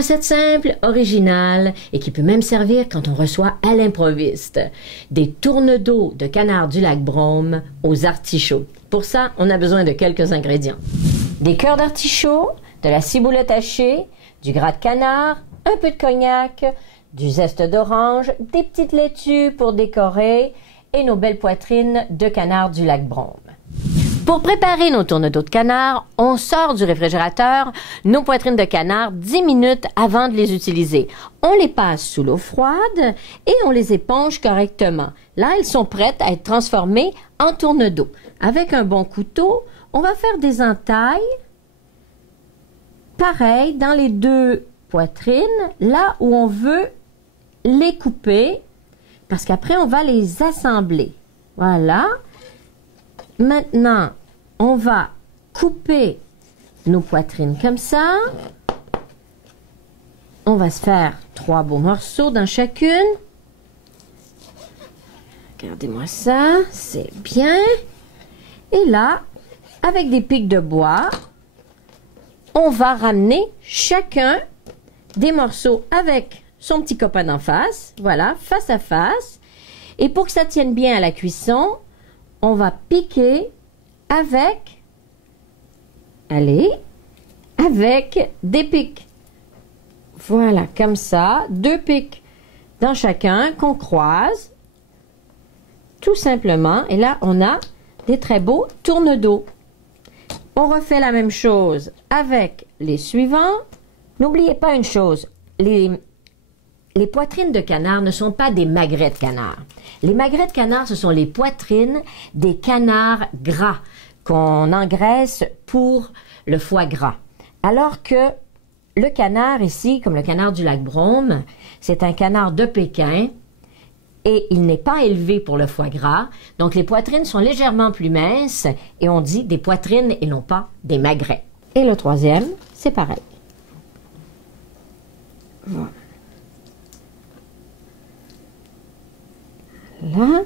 recette simple, originale et qui peut même servir quand on reçoit à l'improviste. Des tourne-dos de canard du lac Brome aux artichauts. Pour ça, on a besoin de quelques ingrédients. Des cœurs d'artichaut, de la ciboulette hachée, du gras de canard, un peu de cognac, du zeste d'orange, des petites laitues pour décorer et nos belles poitrines de canard du lac Brome. Pour préparer nos tourne-dos de canard, on sort du réfrigérateur nos poitrines de canard 10 minutes avant de les utiliser. On les passe sous l'eau froide et on les éponge correctement. Là, elles sont prêtes à être transformées en tourne-dos. Avec un bon couteau, on va faire des entailles, pareil, dans les deux poitrines, là où on veut les couper, parce qu'après, on va les assembler. Voilà. Maintenant, on va couper nos poitrines comme ça. On va se faire 3 beaux morceaux dans chacune. Regardez-moi ça, c'est bien. Et là, avec des pics de bois, on va ramener chacun des morceaux avec son petit copain d'en face. Voilà, face à face. Et pour que ça tienne bien à la cuisson, on va piquer avec, avec des pics. Voilà, comme ça, 2 pics dans chacun qu'on croise, tout simplement. Et là, on a des très beaux tourne-dos. On refait la même chose avec les suivants. N'oubliez pas une chose, les poitrines de canard ne sont pas des magrets de canard. Les magrets de canard, ce sont les poitrines des canards gras qu'on engraisse pour le foie gras. Alors que le canard ici, comme le canard du lac Brome, c'est un canard de Pékin et il n'est pas élevé pour le foie gras. Donc les poitrines sont légèrement plus minces et on dit des poitrines et non pas des magrets. Et le troisième, c'est pareil. Voilà. Là,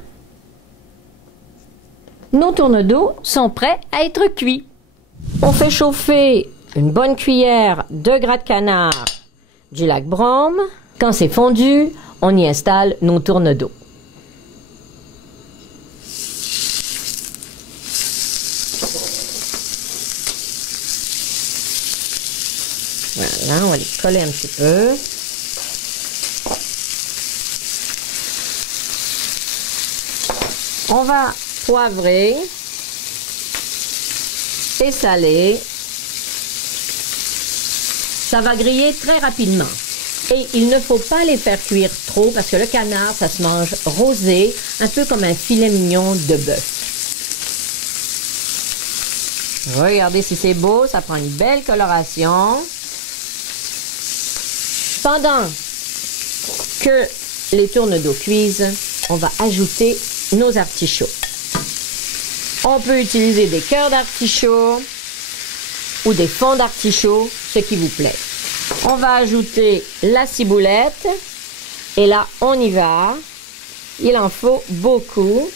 nos tourne-dos sont prêts à être cuits. On fait chauffer une bonne cuillère de gras de canard du lac Brome. Quand c'est fondu, on y installe nos tourne-dos. Voilà, on va les coller un petit peu. On va poivrer et saler. Ça va griller très rapidement. Et il ne faut pas les faire cuire trop parce que le canard, ça se mange rosé, un peu comme un filet mignon de bœuf. Regardez si c'est beau, ça prend une belle coloration. Pendant que les tourne-dos cuisent, on va ajouter nos artichauts. On peut utiliser des cœurs d'artichaut ou des fonds d'artichaut, ce qui vous plaît. On va ajouter la ciboulette et là on y va. Il en faut beaucoup.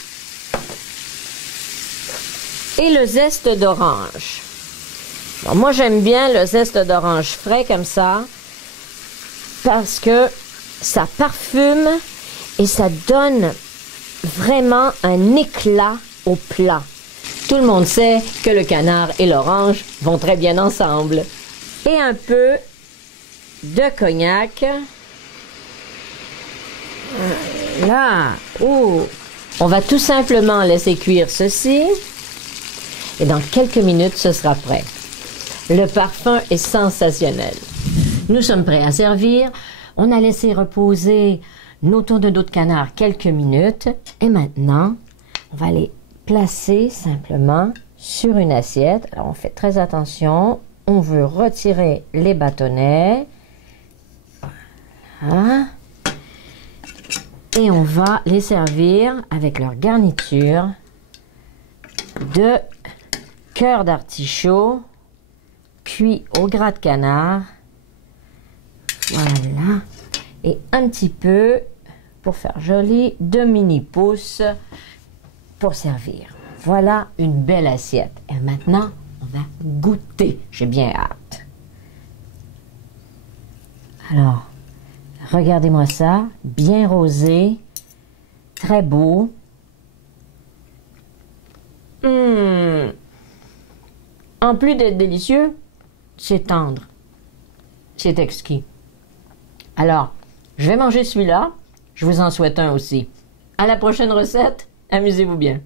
Et le zeste d'orange. Moi j'aime bien le zeste d'orange frais comme ça parce que ça parfume et ça donne vraiment un éclat au plat. Tout le monde sait que le canard et l'orange vont très bien ensemble. Et un peu de cognac. Là, on va tout simplement laisser cuire ceci. Et dans quelques minutes, ce sera prêt. Le parfum est sensationnel. Nous sommes prêts à servir. On a laissé reposer nos tourne-dos de canard quelques minutes. Et maintenant, on va les placer simplement sur une assiette. Alors, on fait très attention. On veut retirer les bâtonnets. Voilà. Et on va les servir avec leur garniture de cœur d'artichaut cuit au gras de canard. Voilà. Et un petit peu, pour faire joli, de mini pouces pour servir. Voilà une belle assiette. Et maintenant, on va goûter. J'ai bien hâte. Alors, regardez-moi ça, bien rosé, très beau. En plus d'être délicieux, c'est tendre. C'est exquis. Alors, je vais manger celui-là. Je vous en souhaite un aussi. À la prochaine recette. Amusez-vous bien.